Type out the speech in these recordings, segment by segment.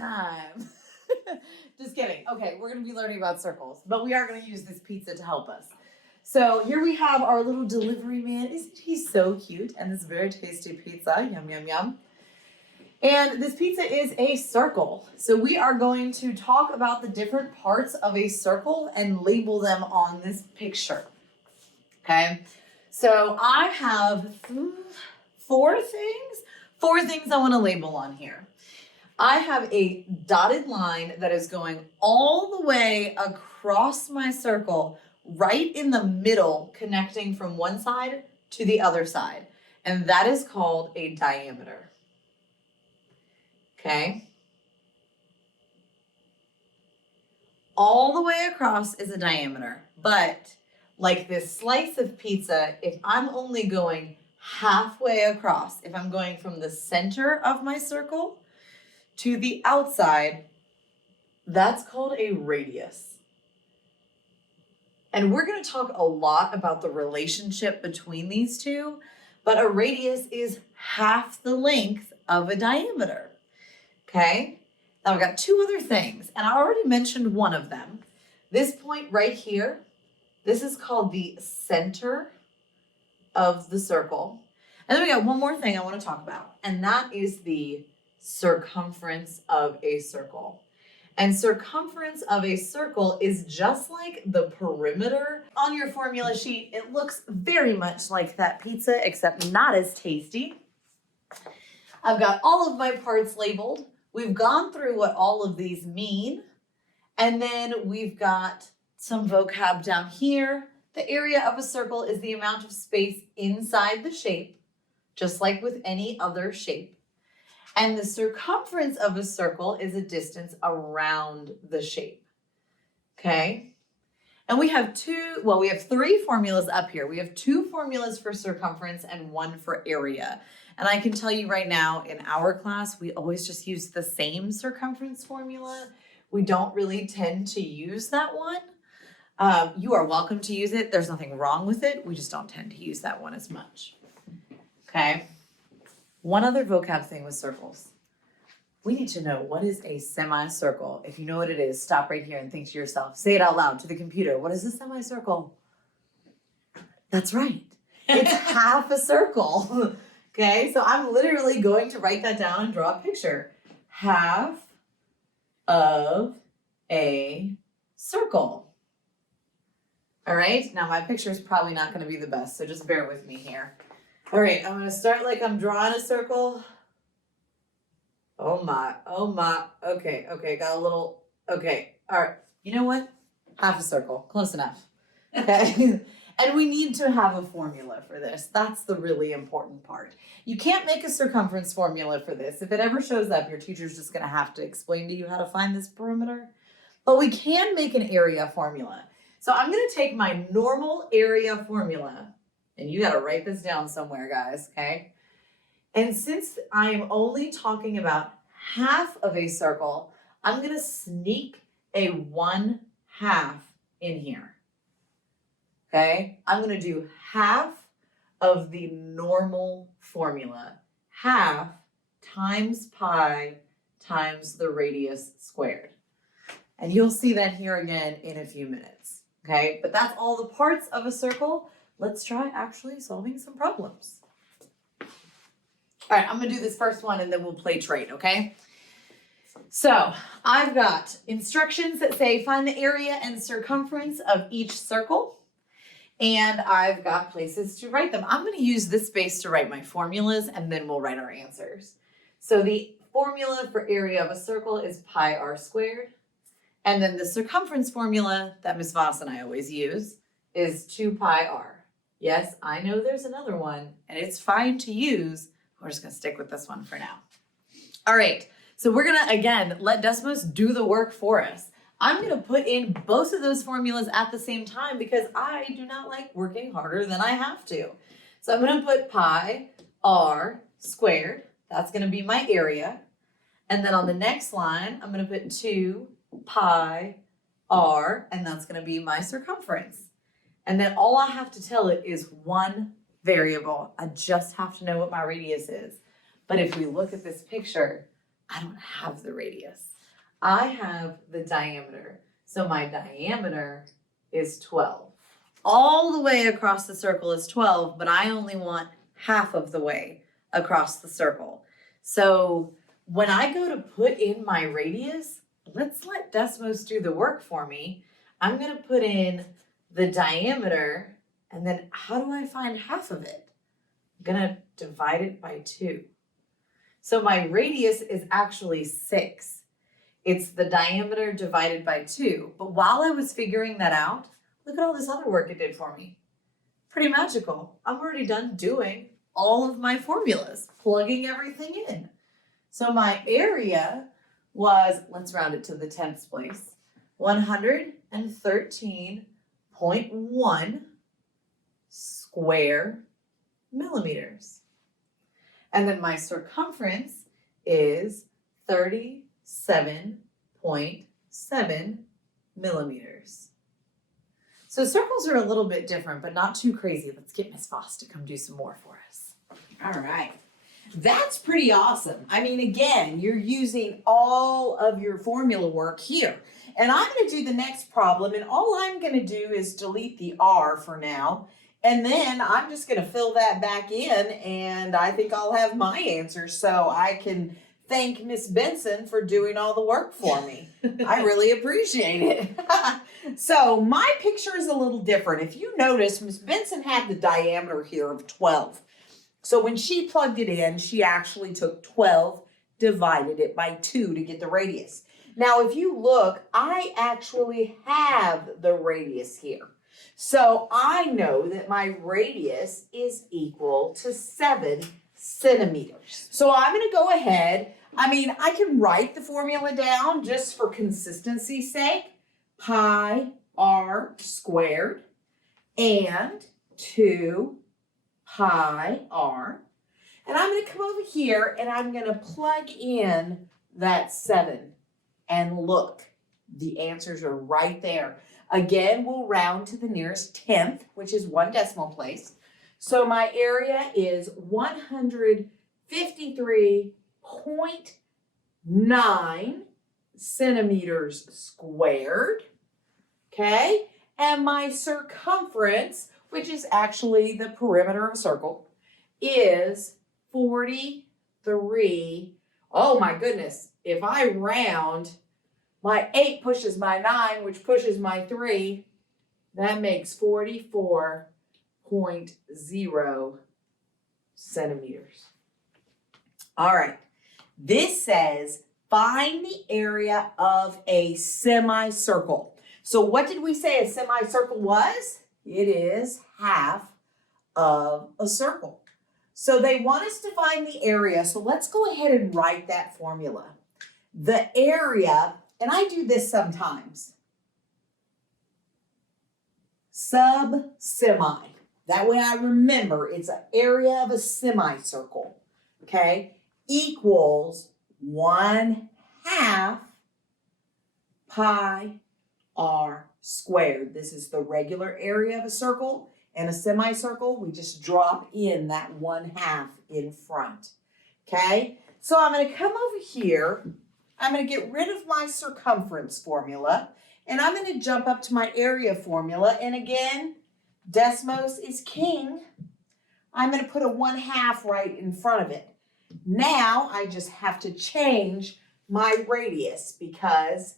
time. Just kidding. Okay, we're going to be learning about circles, but we are going to use this pizza to help us. So here we have our little delivery man. Isn't he so cute? And this very tasty pizza. Yum, yum, yum. And this pizza is a circle. So we are going to talk about the different parts of a circle and label them on this picture. Okay. So I have four things I want to label on here. I have a dotted line that is going all the way across my circle, right in the middle, connecting from one side to the other side. And that is called a diameter. Okay. All the way across is a diameter, but like this slice of pizza, if I'm only going halfway across, if I'm going from the center of my circle to the outside, that's called a radius. And we're going to talk a lot about the relationship between these two, but a radius is half the length of a diameter. Okay, now I've got two other things, and I already mentioned one of them. This point right here, this is called the center of the circle. And then we got one more thing I want to talk about, and that is the circumference of a circle. And circumference of a circle is just like the perimeter on your formula sheet. It looks very much like that pizza, except not as tasty. I've got all of my parts labeled. We've gone through what all of these mean, and then we've got some vocab down here. The area of a circle is the amount of space inside the shape, just like with any other shape. And the circumference of a circle is a distance around the shape. Okay? And we have three formulas up here. We have two formulas for circumference and one for area. And I can tell you right now, in our class, we always just use the same circumference formula. We don't really tend to use that one. You are welcome to use it. There's nothing wrong with it. We just don't tend to use that one as much. Okay. One other vocab thing with circles. We need to know, what is a semicircle? If you know what it is, stop right here and think to yourself. Say it out loud to the computer. What is a semicircle? That's right. It's half a circle. Okay, so I'm literally going to write that down and draw a picture. Half of a circle. All right, now my picture is probably not going to be the best, so just bear with me here. All right, I'm going to start like I'm drawing a circle. Oh my. Okay, got a little, okay. All right, you know what? Half a circle, close enough. Okay. And we need to have a formula for this. That's the really important part. You can't make a circumference formula for this. If it ever shows up, your teacher's just going to have to explain to you how to find this perimeter. But we can make an area formula. So I'm going to take my normal area formula, and you got to write this down somewhere, guys, okay? And since I'm only talking about half of a circle, I'm going to sneak a 1/2 in here. Okay, I'm going to do half of the normal formula. Half times pi times the radius squared. And you'll see that here again in a few minutes. Okay, but that's all the parts of a circle. Let's try actually solving some problems. All right, I'm going to do this first one and then we'll play trade, okay? So I've got instructions that say find the area and circumference of each circle. And I've got places to write them. I'm going to use this space to write my formulas, and then we'll write our answers. So the formula for area of a circle is pi r squared. And then the circumference formula that Ms. Voss and I always use is 2 pi r. Yes, I know there's another one, and it's fine to use. We're just going to stick with this one for now. All right, so we're going to, again, let Desmos do the work for us. I'm going to put in both of those formulas at the same time because I do not like working harder than I have to. So I'm going to put pi r squared. That's going to be my area. And then on the next line, I'm going to put 2 pi r, and that's going to be my circumference. And then all I have to tell it is one variable. I just have to know what my radius is. But if we look at this picture, I don't have the radius. I have the diameter. So my diameter is 12. All the way across the circle is 12, but I only want half of the way across the circle. So when I go to put in my radius, let's let Desmos do the work for me. I'm going to put in the diameter, and then how do I find half of it? I'm going to divide it by 2. So my radius is actually 6. It's the diameter divided by 2. But while I was figuring that out, look at all this other work it did for me. Pretty magical. I'm already done doing all of my formulas, plugging everything in. So my area was, let's round it to the 10th place, 113.1 square millimeters. And then my circumference is 37.7 millimeters. So circles are a little bit different, but not too crazy. Let's get Miss Voss to come do some more for us. All right. That's pretty awesome. I mean, again, you're using all of your formula work here. And I'm going to do the next problem, and all I'm going to do is delete the R for now. And then I'm just going to fill that back in, and I think I'll have my answer so I can thank Miss Benson for doing all the work for me. I really appreciate it. So my picture is a little different. If you notice, Miss Benson had the diameter here of 12. So when she plugged it in, she actually took 12, divided it by 2 to get the radius. Now, if you look, I actually have the radius here. So I know that my radius is equal to 7 centimeters. So I'm going to go ahead. I can write the formula down just for consistency's sake. Pi r squared and 2 pi r. And I'm going to come over here and I'm going to plug in that 7. And look, the answers are right there. Again, we'll round to the nearest 10th, which is 1 decimal place. So my area is 153.9 centimeters squared. Okay, and my circumference, which is actually the perimeter of a circle, is 43. Oh my goodness, if I round, my 8 pushes my 9, which pushes my 3, that makes 44.0 centimeters. All right, this says find the area of a semicircle. So what did we say a semicircle was? It is half of a circle. So they want us to find the area. So let's go ahead and write that formula. The area, and I do this sometimes, sub-semi. That way I remember it's an area of a semicircle, okay, equals 1/2 pi r squared. This is the regular area of a circle. And a semicircle, we just drop in that 1/2 in front, okay? So I'm going to come over here. I'm going to get rid of my circumference formula, and I'm going to jump up to my area formula. And again, Desmos is king. I'm going to put a 1/2 right in front of it. Now I just have to change my radius because,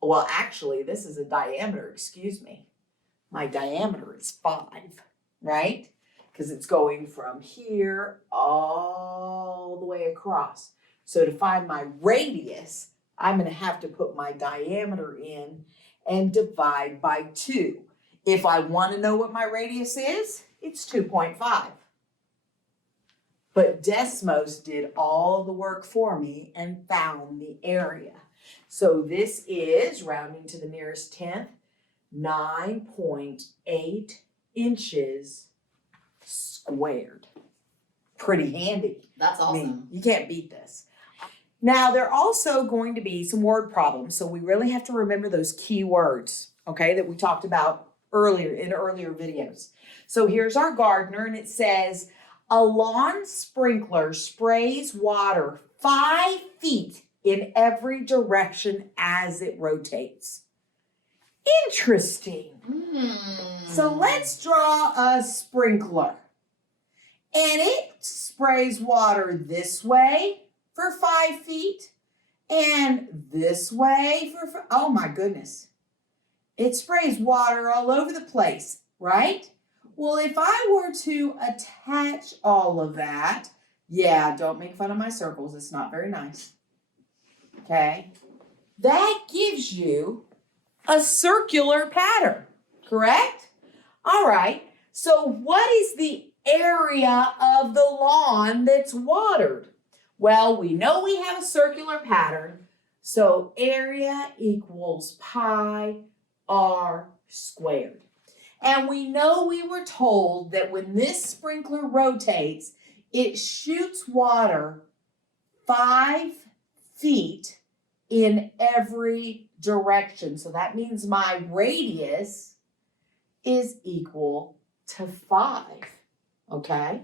well, actually, this is a diameter, excuse me. My diameter is 5, right? Because it's going from here all the way across. So to find my radius, I'm going to have to put my diameter in and divide by 2. If I want to know what my radius is, it's 2.5. But Desmos did all the work for me and found the area. So this is, rounding to the nearest 10th, 9.8 inches squared. Pretty handy. That's awesome. I mean, you can't beat this. Now, there are also going to be some word problems, so we really have to remember those key words, okay, that we talked about earlier in earlier videos. So here's our gardener, and it says, a lawn sprinkler sprays water 5 feet in every direction as it rotates. Interesting. So let's draw a sprinkler. And it sprays water this way for 5 feet and this way for, oh my goodness. It sprays water all over the place, right? Well, if I were to attach all of that, yeah, don't make fun of my circles. It's not very nice. Okay? That gives you a circular pattern, correct? All right. So what is the area of the lawn that's watered? Well, we know we have a circular pattern. So area equals pi r squared. And we know we were told that when this sprinkler rotates, it shoots water 5 feet in every direction. So that means my radius is equal to 5. Okay?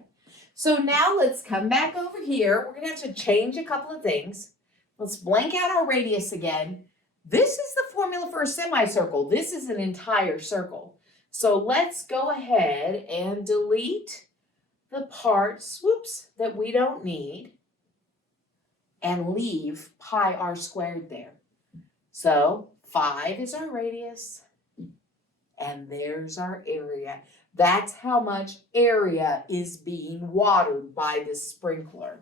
So now let's come back over here. We're going to have to change a couple of things. Let's blank out our radius again. This is the formula for a semicircle. This is an entire circle. So let's go ahead and delete the parts, that we don't need and leave pi r squared there. So 5 is our radius and there's our area. That's how much area is being watered by the sprinkler.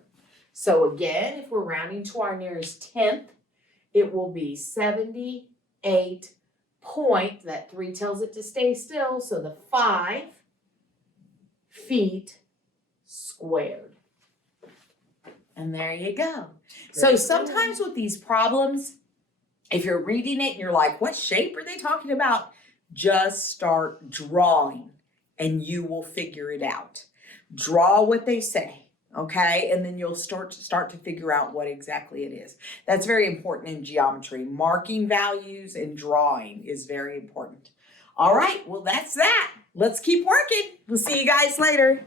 So again, if we're rounding to our nearest tenth, it will be 78 point, that 3 tells it to stay still, so the 5 feet squared. And there you go. So sometimes with these problems, if you're reading it and you're like, what shape are they talking about? Just start drawing and you will figure it out. Draw what they say, okay? And then you'll start to figure out what exactly it is. That's very important in geometry. Marking values and drawing is very important. All right, well, that's that. Let's keep working. We'll see you guys later.